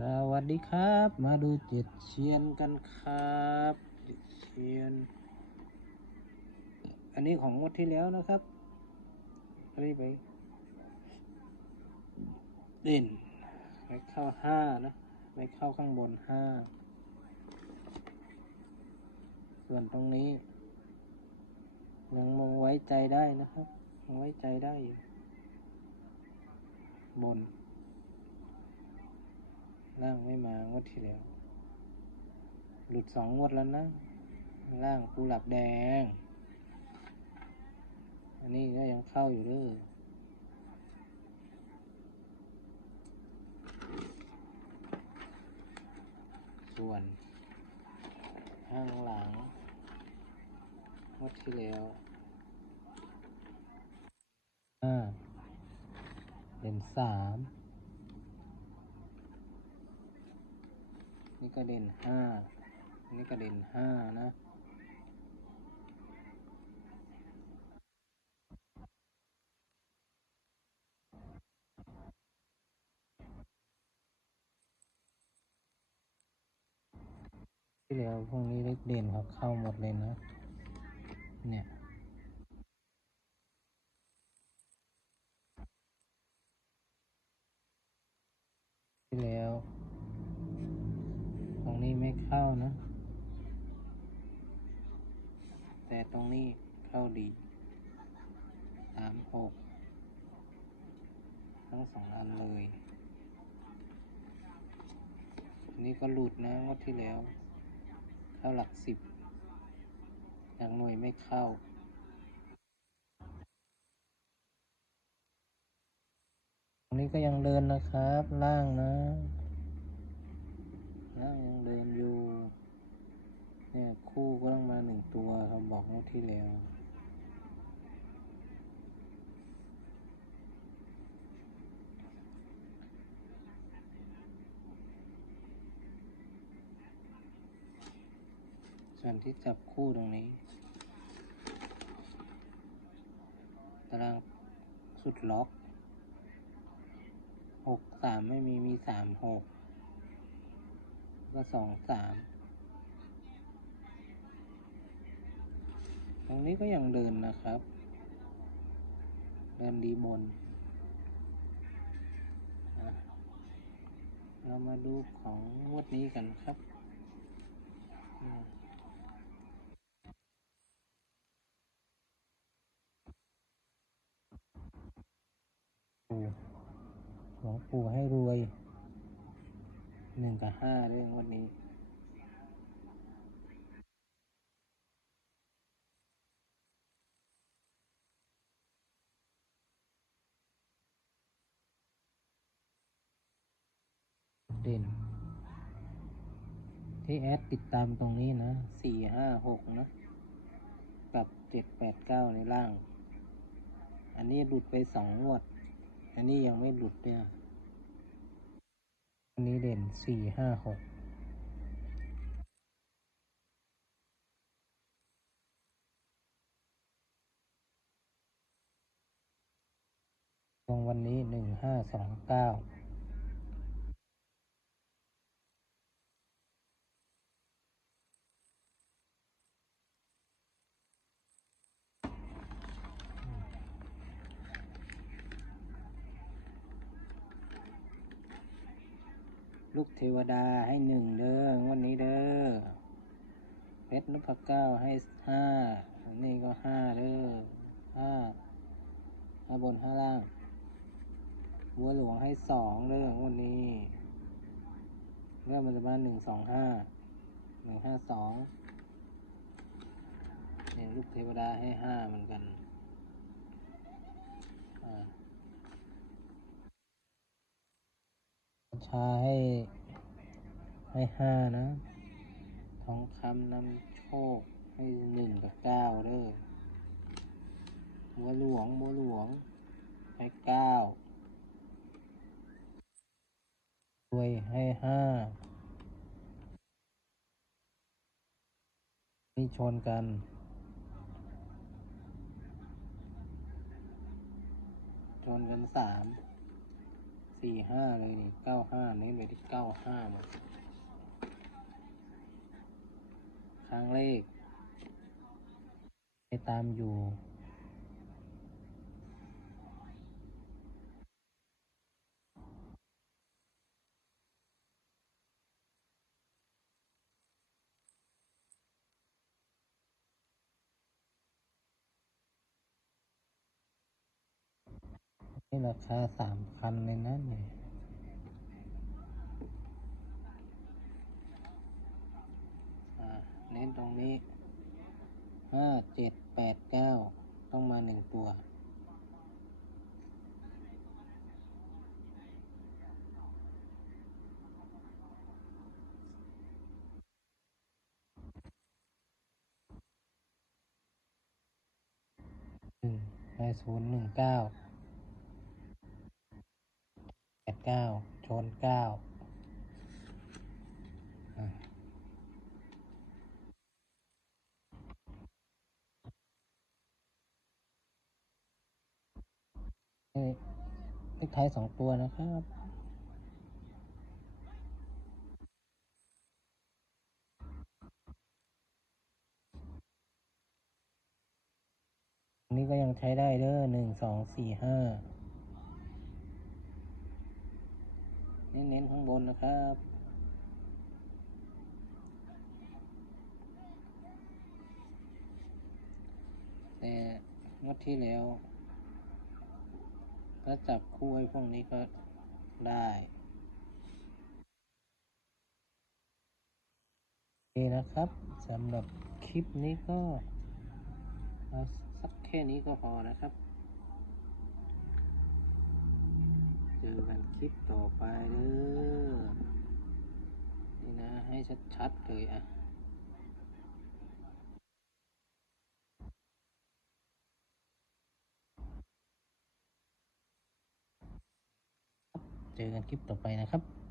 สวัสดีครับ มาดูเจ็ดเชียนกันครับเจ็ดเชียน อันนี้ของงวดที่แล้วนะครับอันนี้ไปเด่นไปเข้าห้านะไปเข้าข้างบนห้าส่วนตรงนี้ ยังมองไว้ใจได้นะครับยังไว้ใจได้อยู่บน ล่างไม่มางวดที่แล้ว หลุดสองงวดแล้วนะ ล่างกุหลาบแดง อันนี้ก็ยังเข้าอยู่เด้อส่วนข้างหลังงวดที่แล้วห้าเด่นสาม นี่ก็เด่นห้านี่ก็เด่นห้านะที่แล้วพวกนี้เล็กเด่นครับเข้าหมดเลยนะ เนี่ย ที่แล้ว ตรงนี้ไม่เข้านะ แต่ตรงนี้เข้าดีสามหกทั้งสองอันเลยอันนี้ก็หลุดนะงวดที่แล้ว เข้าหลักสิบย่างหน่วยไม่เข้าตรงนี้ก็ยังเดินนะครับ ล่างนะ ล่างยังเดินอยู่ เนี่ย คู่ก็ต้องมาหนึ่งตัวเขาบอกงวดที่แล้วส่วนที่จับคู่ตรงนี้ ตารางสุดล็อกหกสามไม่มีมีสามหกก็สองสาม รงนี้ก็ยังเดินนะครับ เดินดีบน เรามาดูของงวดนี้กันครับอืมปู่หลวงปู่ให้รวยหนึ่งกับห้าเรื่องวันนี้ เด่น ที่แอดติดตามตรงนี้นะสี่ห้าหกนะ กับเจ็ดแปดเก้าในล่าง อันนี้หลุดไปสองงวด อันนี้ยังไม่หลุดเนี่ย อันนี้เด่นสี่ห้าหกลงวันนี้หนึ่งห้าสองเก้า ลูกเทวดาให้หนึ่งเด้องวันนี้เด้อเพชรนพเก้าให้ห้านนี้ก็ห้าเด้อห้าห้าบนห้าล่างบัวหลวงให้สองเด้องวันนี้เรื่องมันจะมาหนึ่งสองห้าหนึ่งห้าสองเนี่ยลูกเทวดาให้ห้าเหมือนกันอ่า ชาให้ให้ห้านะ ทองคำนำโชคให้หนึ่งกับเก้าเด้อบัวหลวงบัวหลวง ให้เก้ารวยให้ห้านี่ชนกันชนกันสาม สี่ห้าเลยนี่เก้าห้านี่ไปที่เก้าห้ามาค้างเลขไปตามอยู่ นี่ราคาสามพันเลยนะเนี่ยอ่าเน้นตรงนี้ห้าเจ็ดแปดเก้าต้องมาหนึ่งตัว หนึ่งไปศูนย์หนึ่งเก้าแปด เก้าชนเก้าเลขท้ายสองตัวนะครับนนี้ก็ยังใช้ได้เด้อหนึ่งสองสี่ห้า เน้นๆข้างบนนะครับ แต่งวดที่แล้วถ้าจับคู่ไอ้พวกนี้ก็ได้โอเคนะครับสำหรับคลิปนี้ก็เอาสักแค่นี้ก็พอนะครับ เจอกันคลิปต่อไปเด้อนี่นะ ให้ชัดๆเลยอะเจอกันคลิปต่อไปนะครับ